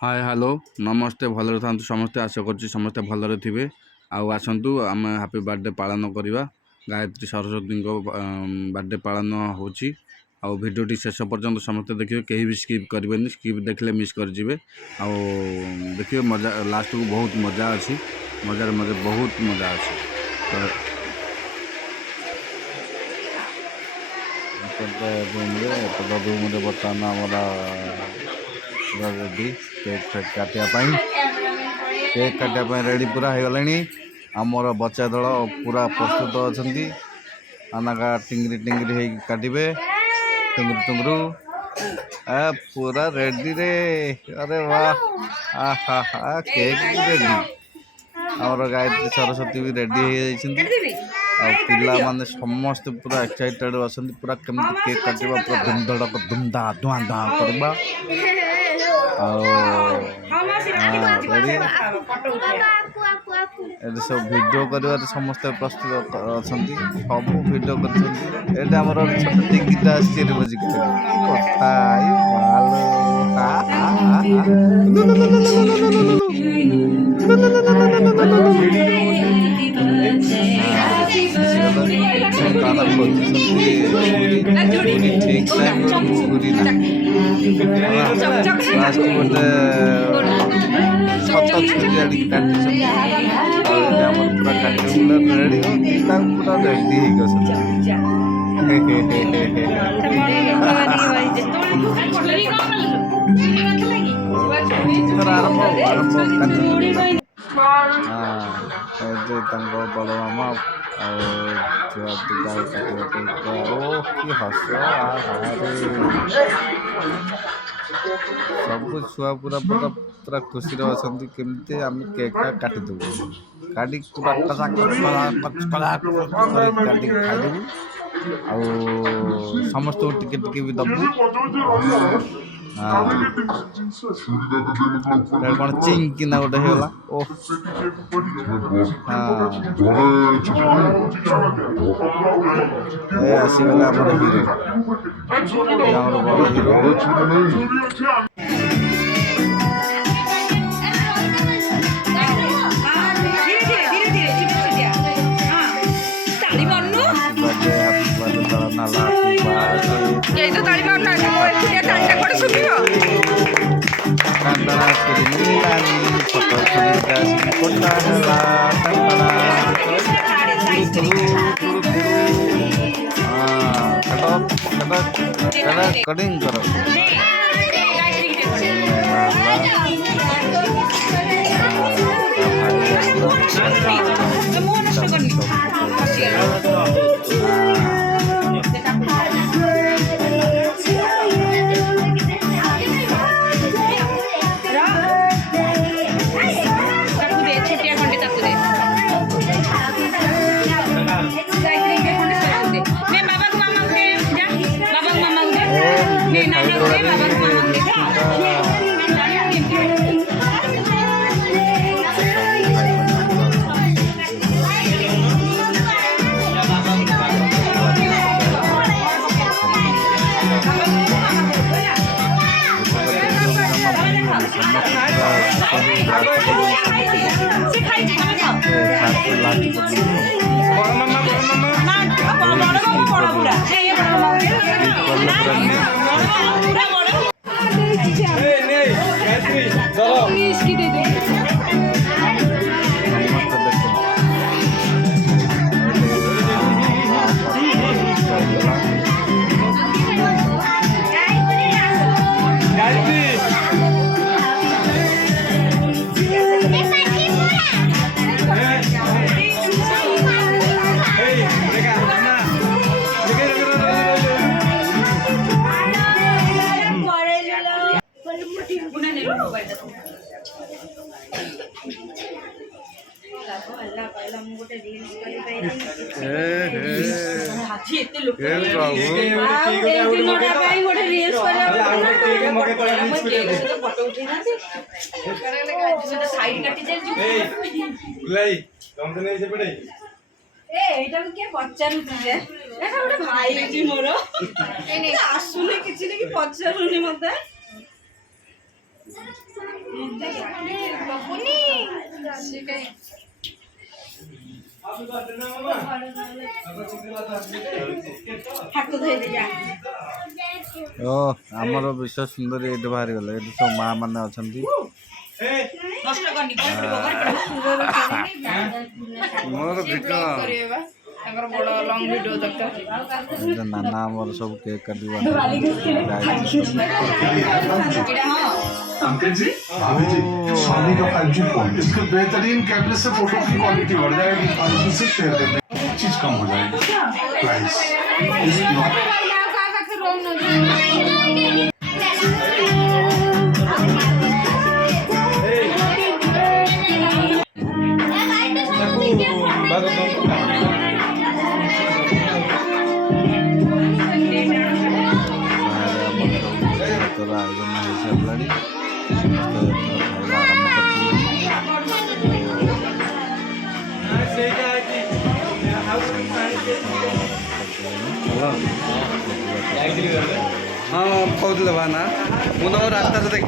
Hi hello नमस्ते भलरे था समस्ते आशा कर समस्ते भलरे थे आसतु आम हापी बर्थडे पालन करवा गायत्री सरस्वती बर्थडे पालन हो भिडियोटी शेष पर्यंत समस्ते देखिए कहीं भी स्किप करेंगे स्किप देखले मिस कर देखिए मजा लास्ट को बहुत मजा अच्छी मजार मजे बहुत मजा अच्छी रूम बर्तमान आम रेडी केक काटापी केक काटापी रेडी पूरा हो गला आमर बच्चा दल पूरा प्रस्तुत अच्छा आनाका टिंगरी टिंगरी हो काटे टुंगुरु टुंगुरु पूरा रेडी रे अरे वाह आहा हा केक भी रेडी आमर गायत्री सरस्वती भी रेडी पिला माने समस्त पूरा एक्साइटेड अच्छा पूरा केमती केक काटिबा पूरा धूमधड़क धूमधा धुआं धुआं करवा सब वीडियो कर समस्ते प्रस्तुत अच्छा सब वीडियो कर छोट टिंगीटा ठीक लास्ट गोटे छत छुरी आड़ी काटी पूरा काटी रेडी पूरा रेडी आरंभ आरंभ बड़ मामा छुआ कि हस सब छुआ पूरा पूरा पूरा खुशी अच्छा केमती आम केकटा काटिदेबू काटी पूरा काटी खाईदेबू आ समस्त टिके टिके भी दबू कौन चिंग कि गोटे होगा ओह आसीगला आमर हिरो आमर बड़ हिरो कटिंग करो ଓ ଆମର ବିଶ୍ୱ ସୁନ୍ଦରୀ ଏଇଠି ବାହାରି ଗଲେ। ଏଠି ସବୁ ମା ମାନେ ଅଛନ୍ତି। ମୋର ଭିଡ଼ିଓ नाना आमर सब केक काटी अंकल जी भाभी जी स्वामी का 5G फोन इसका बेहतरीन कैमरे से फोटो की क्वालिटी बढ़ जाएगी फालतू से शेयर करने चीज कम हो जाएगी प्राइस आयोजन हो सारा खाଇବା आरंभ हाँ कहते ना मुझे रास्ता देख